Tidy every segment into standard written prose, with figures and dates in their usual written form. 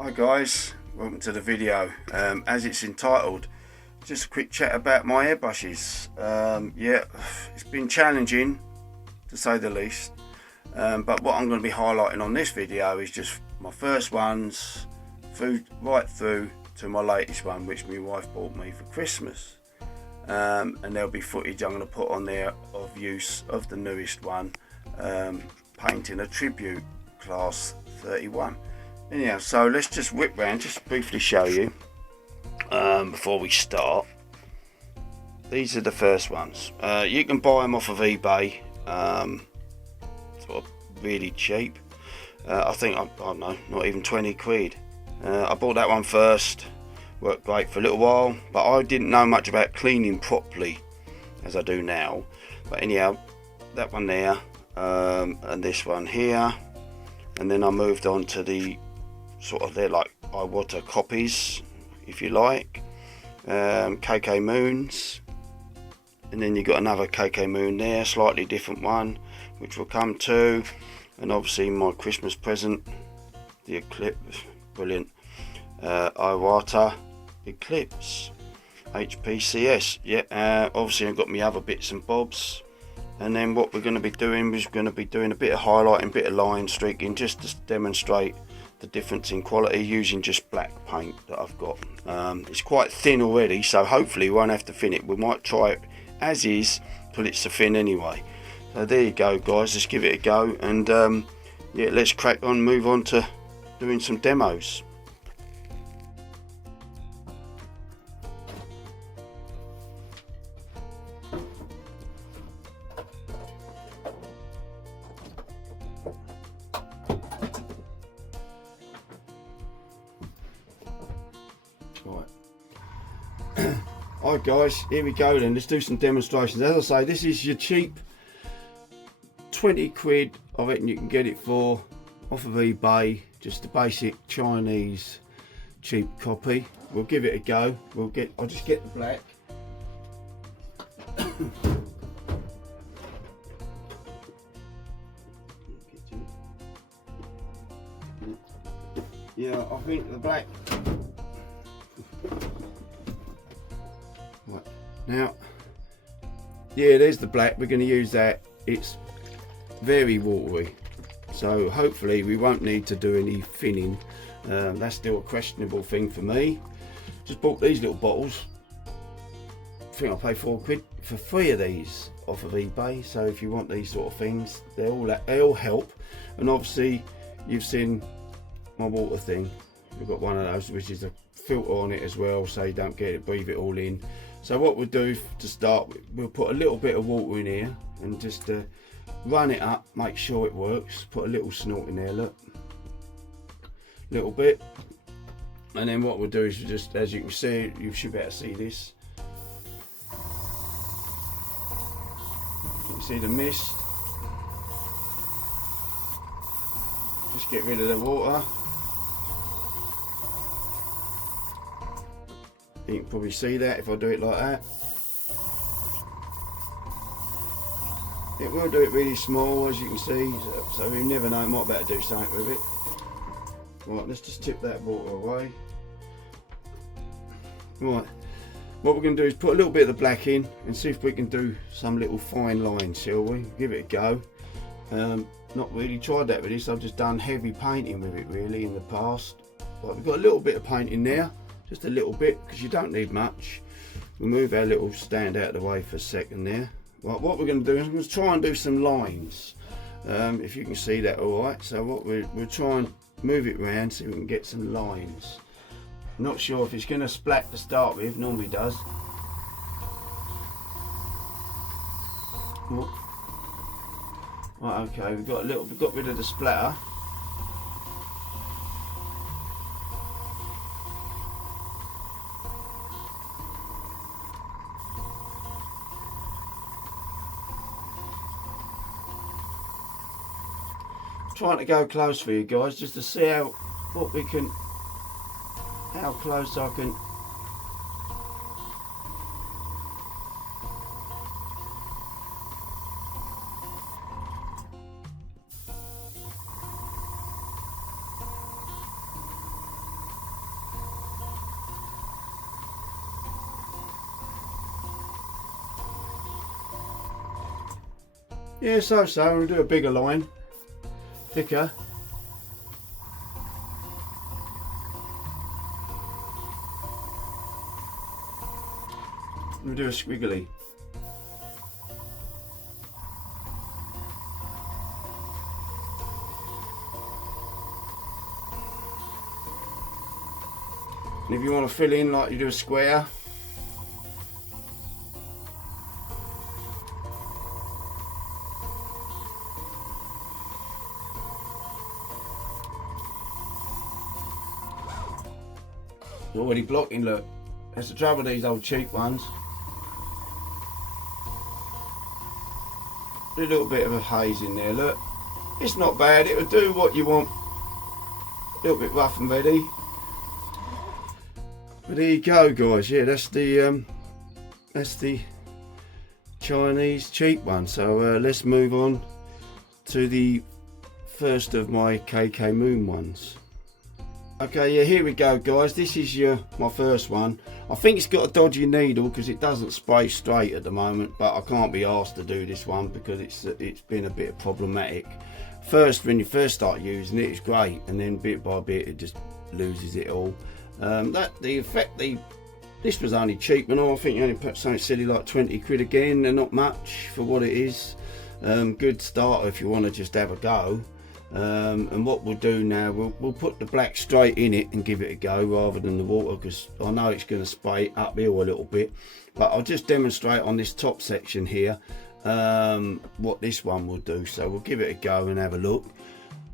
Hi guys, welcome to the video. As it's entitled, just a quick chat about my airbrushes. Yeah, it's been challenging to say the least, but what I'm going to be highlighting on this video is just my first ones right through to my latest one, which my wife bought me for Christmas. And there'll be footage I'm going to put on there of use of the newest one, painting a tribute class 31. Anyhow, so let's just whip round, just briefly show you before we start. These are the first ones. You can buy them off of eBay, sort of really cheap. I think, I don't know, not even 20 quid. I bought that one first, worked great for a little while, but I didn't know much about cleaning properly as I do now. But anyhow, that one there, and this one here, and then I moved on to the sort of, they're like Iwata copies, if you like, KK Moons, and then you got another KK Moon there, slightly different one, which we'll come to, and obviously my Christmas present, the Eclipse, brilliant, Iwata Eclipse HPCS. Yeah, obviously I've got my other bits and bobs, and then what we're going to be doing is going to be doing a bit of highlighting, bit of line streaking, just to demonstrate the difference in quality using just black paint that I've got. It's quite thin already, so hopefully we won't have to thin it. We might try it as is till it's so thin anyway. So there you go guys, let's give it a go, and yeah, let's crack on, move on to doing some demos. Alright guys, here we go then, let's do some demonstrations. As I say, this is your cheap 20 quid, I reckon you can get it for, off of eBay, just a basic Chinese cheap copy. We'll give it a go. I'll just get the black. Yeah, I think the black. Right. Now, yeah, there's the black. We're going to use that. It's very watery, so hopefully we won't need to do any thinning. That's still a questionable thing for me. Just bought these little bottles. I think I paid 4 quid for 3 of these off of eBay. So if you want these sort of things, they all help. And obviously, you've seen my water thing. We've got one of those, which is a filter on it as well, so you don't get it, breathe it all in. So what we'll do to start, we'll put a little bit of water in here and just run it up, make sure it works. Put a little snort in there, look, little bit, and then what we'll do is just, as you can see, you should be able to see this. You can see the mist. Just get rid of the water. You can probably see that if I do it like that. It will do it really small, as you can see, so we never know, might better do something with it. Right, let's just tip that water away. Right, what we're going to do is put a little bit of the black in and see if we can do some little fine lines, shall we? Give it a go. Not really tried that with this, I've just done heavy painting with it really in the past. But we've got a little bit of paint in there. Just a little bit, because you don't need much. We'll move our little stand out of the way for a second there. Right, what we're going to do is we're going to try and do some lines. If you can see that all right. So what we'll try and move it around so we can get some lines. Not sure if it's going to splat to start with, normally does. Right, okay, we've got rid of the splatter. Trying to go close for you guys, just to see how close I can. Yeah, so we'll do a bigger line, thicker. We'll do a squiggly. And if you want to fill in like you do a square, it's already blocking, look. That's the trouble with these old cheap ones. A little bit of a haze in there, look. It's not bad, it'll do what you want. A little bit rough and ready. But there you go, guys. Yeah, that's the Chinese cheap one. So let's move on to the first of my KK Moon ones. Okay, yeah, here we go, guys. This is my first one. I think it's got a dodgy needle because it doesn't spray straight at the moment, but I can't be asked to do this one because it's been a bit problematic. First, when you first start using it, it's great, and then bit by bit it just loses it all. This was only cheap, and I think you only put something silly like 20 quid again, and not much for what it is. Good starter if you want to just have a go. And what we'll do now, we'll put the black straight in it and give it a go rather than the water, because I know it's going to spray uphill a little bit. But I'll just demonstrate on this top section here what this one will do. So we'll give it a go and have a look.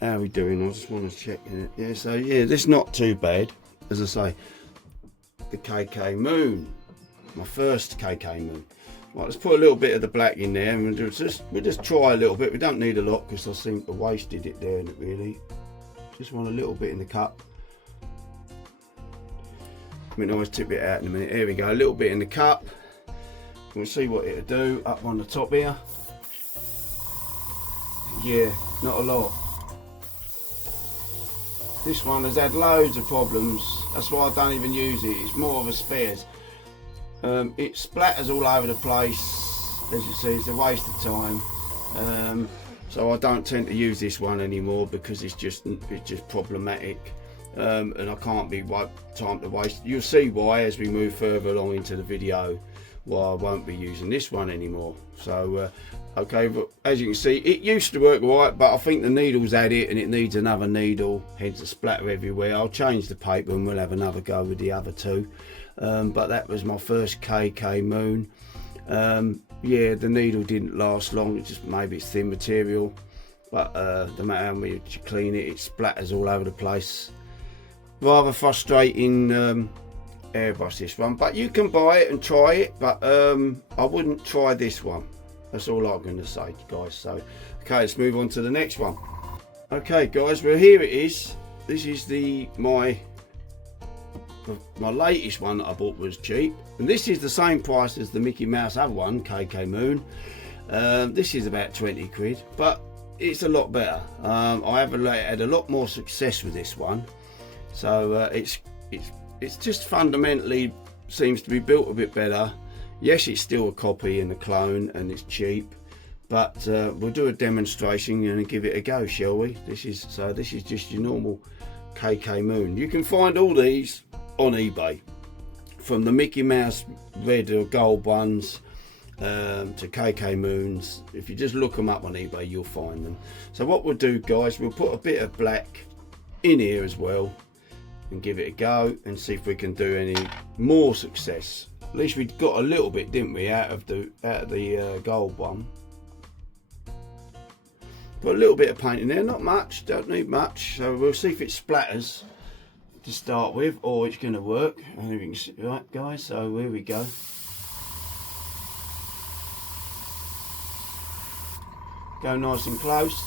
How are we doing? I just want to check it. Yeah, so yeah, this is not too bad. As I say, the KK Moon, my first KK Moon. Right, let's put a little bit of the black in there, and we'll just try a little bit. We don't need a lot because I seem to wasted it there, really. Just want a little bit in the cup. I mean, I always tip it out in a minute. Here we go, a little bit in the cup. We'll see what it'll do up on the top here. Yeah, not a lot. This one has had loads of problems. That's why I don't even use it. It's more of a spares. It splatters all over the place. As you see, it's a waste of time. So I don't tend to use this one anymore because it's just problematic. And I can't be time to waste. You'll see why as we move further along into the video, why I won't be using this one anymore. So okay, but as you can see, it used to work right, but I think the needle's had it and it needs another needle, hence the splatter everywhere. I'll change the paper and we'll have another go with the other two. But that was my first KK Moon. Yeah, the needle didn't last long. Maybe it's thin material, but no matter how much you clean it, it splatters all over the place. Rather frustrating airbrush, this one, but you can buy it and try it, but I wouldn't try this one. That's all I'm going to say, guys. So okay, let's move on to the next one. Okay, guys, well, here it is. This is my latest one that I bought. Was cheap, and this is the same price as the Mickey Mouse other one, KK Moon. This is about 20 quid, but it's a lot better. I have had a lot more success with this one. So it's just fundamentally seems to be built a bit better. Yes, it's still a copy and a clone, and it's cheap, but we'll do a demonstration and give it a go, shall we? This is just your normal KK Moon. You can find all these on eBay, from the Mickey Mouse red or gold ones to KK Moons. If you just look them up on eBay, you'll find them. So what we'll do, guys, we'll put a bit of black in here as well and give it a go and see if we can do any more success. At least we got a little bit, didn't we, out of the gold one. Put a little bit of paint in there, not much, don't need much. So we'll see if it splatters to start with, or it's going to work. I think we can see, right, guys. So here we go. Go nice and close.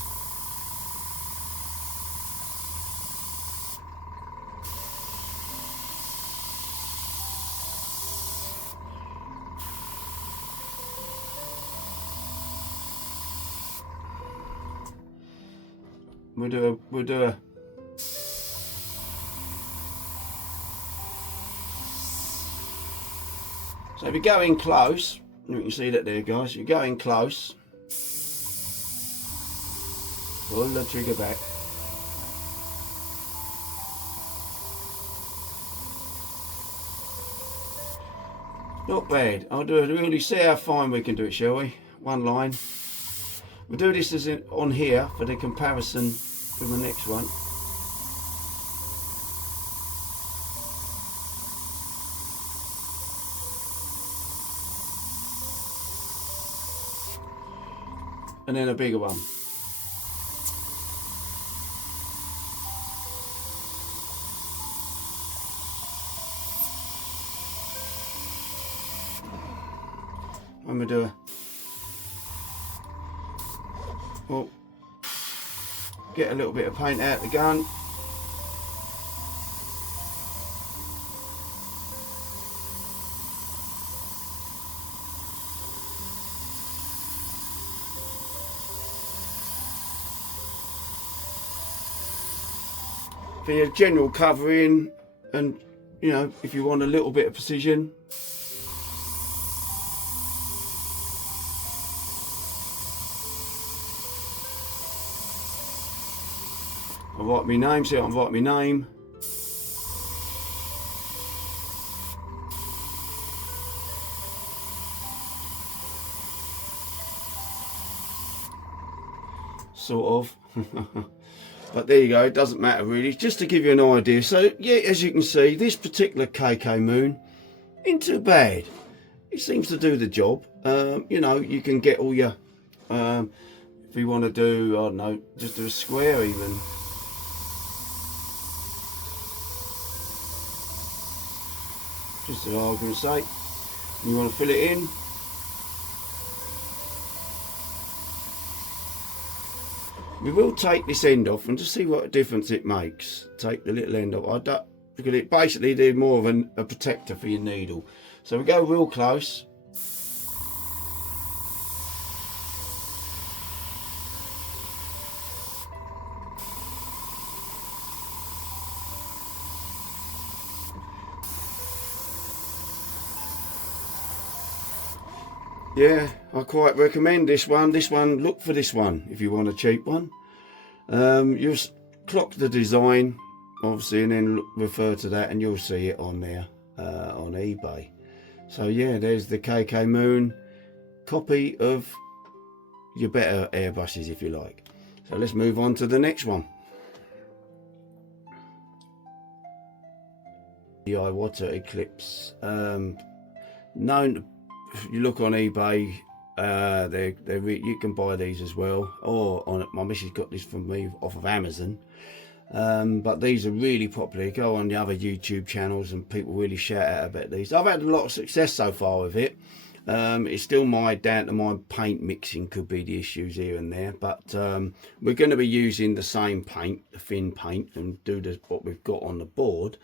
We'll do a so if you go in close, you can see that there, guys. You go in close, Pull the trigger back. Not bad. I'll do it really, see how fine we can do it, shall we? One line. We'll do this as on here for the comparison with the next one. And then a bigger one. I'm gonna do well, get a little bit of paint out the gun. For your general covering, and you know, if you want a little bit of precision. I write my name, see I write my name. Sort of. But there you go, it doesn't matter really, just to give you an idea. So yeah, as you can see, this particular KK Moon ain't too bad. It seems to do the job. You know, you can get all your, if you want to do, I don't know, just do a square even. Just for argument's sake. You want to fill it in. We will take this end off and just see what difference it makes. Take the little end off. I don't, because it basically did more of a protector for your needle. So we go real close. Yeah, I quite recommend this one. This one, look for this one if you want a cheap one. You'll clock the design, obviously, and then refer to that, and you'll see it on there on eBay. So yeah, there's the KK Moon copy of your better airbrushes, if you like. So let's move on to the next one. The Iwata Eclipse. Known. If you look on eBay, you can buy these as well, or on my missus got this from me off of Amazon. But these are really popular. You go on the other YouTube channels and people really shout out about these. I've had a lot of success so far with it. It's still down to my paint mixing could be the issues here and there, but we're going to be using the same paint, the thin paint, and do what we've got on the board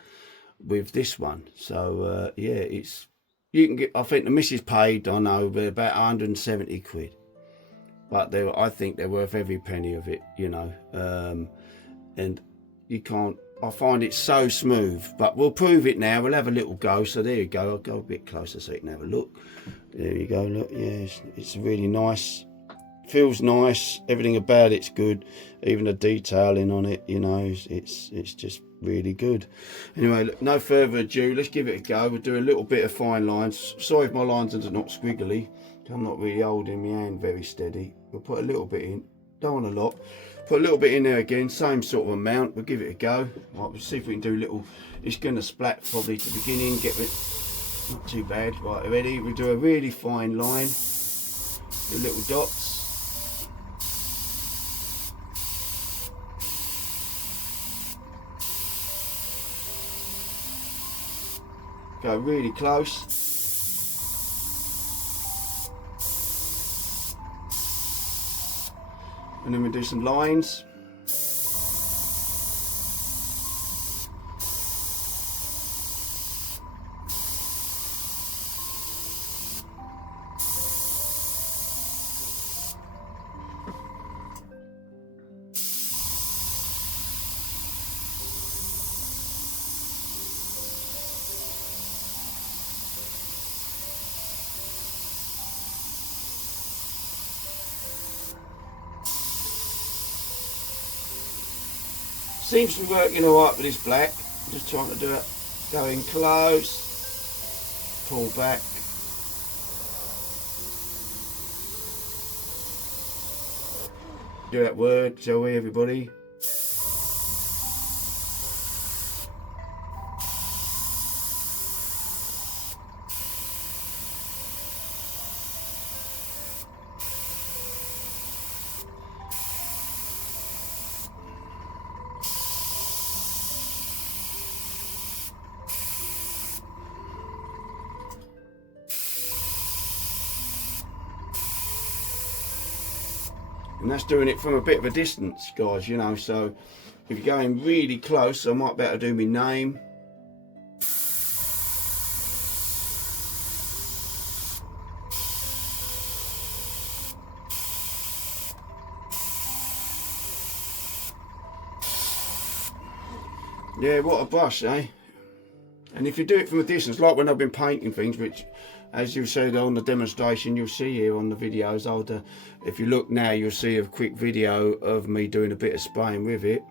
with this one. So yeah, it's. You can get, I think the missus paid, I know, but about 170 quid. But I think they're worth every penny of it, you know. And you can't, I find it so smooth. But we'll prove it now. We'll have a little go. So there you go. I'll go a bit closer so you can have a look. There you go. Look, yeah, it's really nice. Feels nice. Everything about it's good. Even the detailing on it, you know, it's just really good. Anyway, look, no further ado, let's give it a go. We'll do a little bit of fine lines. Sorry if my lines are not squiggly. I'm not really holding my hand very steady. We'll put a little bit in. Don't want a lot. Put a little bit in there again. Same sort of amount. We'll give it a go. Right, we'll see if we can do a little. It's going to splat probably to the beginning. Get it. Not too bad. Right, ready? We'll do a really fine line. Do little dots. Go really close. And then we do some lines. Seems to be working alright with this black. I'm just trying to do it. Go in close, pull back. Do that word, shall we, everybody? And that's doing it from a bit of a distance, guys, you know, so if you're going really close, I might better do my name. Yeah, what a brush, eh? And if you do it from a distance, like when I've been painting things, which, as you said on the demonstration, you'll see here on the videos, if you look now, you'll see a quick video of me doing a bit of spraying with it.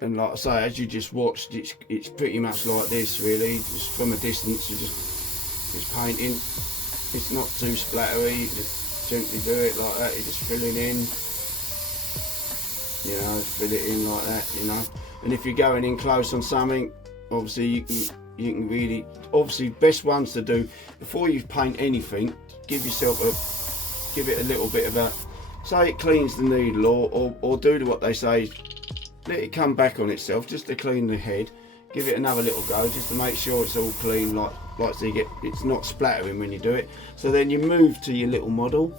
And like I say, as you just watched, it's pretty much like this really, just from a distance, you're just painting. It's not too splattery, you just gently do it like that, you just fill it in. You know, fill it in like that, you know. And if you're going in close on something, obviously you can really, obviously best ones to do, before you paint anything, give it a little bit of a, say it cleans the needle, or do what they say, let it come back on itself just to clean the head. Give it another little go just to make sure it's all clean, like so you get, it's not splattering when you do it. So then you move to your little model,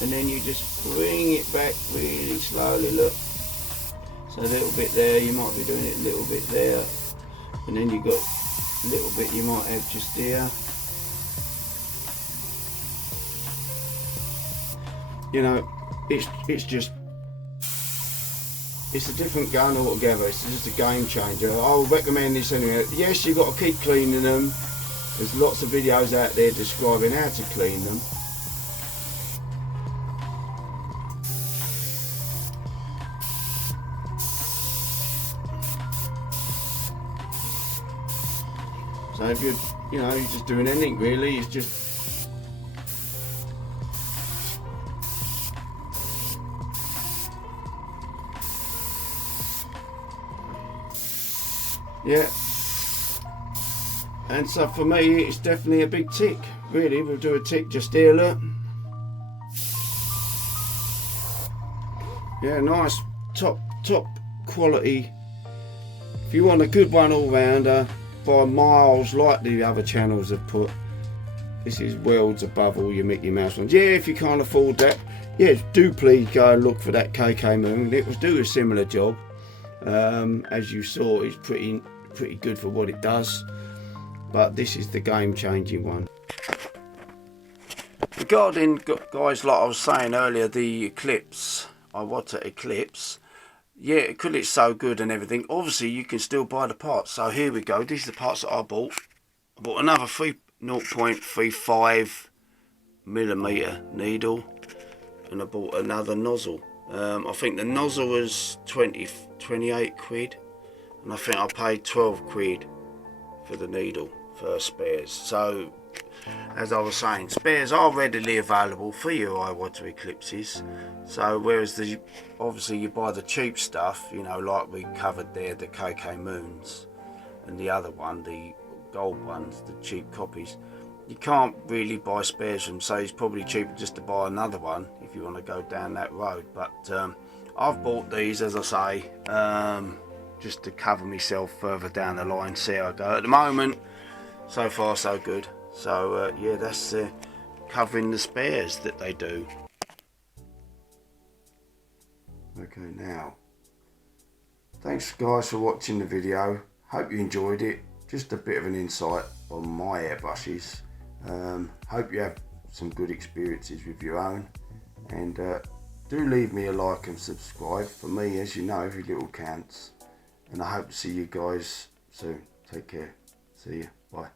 and then you just bring it back really slowly, look. So a little bit there, you might be doing it a little bit there, and then you got a little bit you might have just here. You know, it's just it's a different gun altogether. It's just a game changer. I would recommend this anyway. Yes, you've got to keep cleaning them. There's lots of videos out there describing how to clean them. So if you're just doing anything really, it's just yeah. And so for me, it's definitely a big tick. Really, we'll do a tick just here. Look. Yeah, nice top quality. If you want a good one all rounder, by miles, like the other channels have put, this is worlds above all your Mickey Mouse ones. Yeah, if you can't afford that, yeah, do please go and look for that KK Moon. It will do a similar job. As you saw, it's pretty good for what it does, but this is the game-changing one. Regarding, guys, like I was saying earlier, the Eclipse, Iwata Eclipse, yeah, because it's so good and everything, obviously you can still buy the parts. So here we go, these are the parts that I bought. I bought another 0.35mm needle, and I bought another nozzle. I think the nozzle was 28 quid, and I think I paid 12 quid for the needle for spares. So as I was saying, spares are readily available for your Iwata Eclipses. So whereas obviously you buy the cheap stuff, like we covered there, the KK Moons, and the other one, the gold ones, the cheap copies, you can't really buy spares from them. So it's probably cheaper just to buy another one if you want to go down that road. But I've bought these, as I say, just to cover myself further down the line, see how I go. At the moment, so far so good. So yeah, that's covering the spares that they do. Okay, now, thanks guys for watching the video. Hope you enjoyed it. Just a bit of an insight on my airbrushes. Hope you have some good experiences with your own, and do leave me a like and subscribe. For me, as you know, every little counts, and I hope to see you guys soon. Take care. See you. Bye.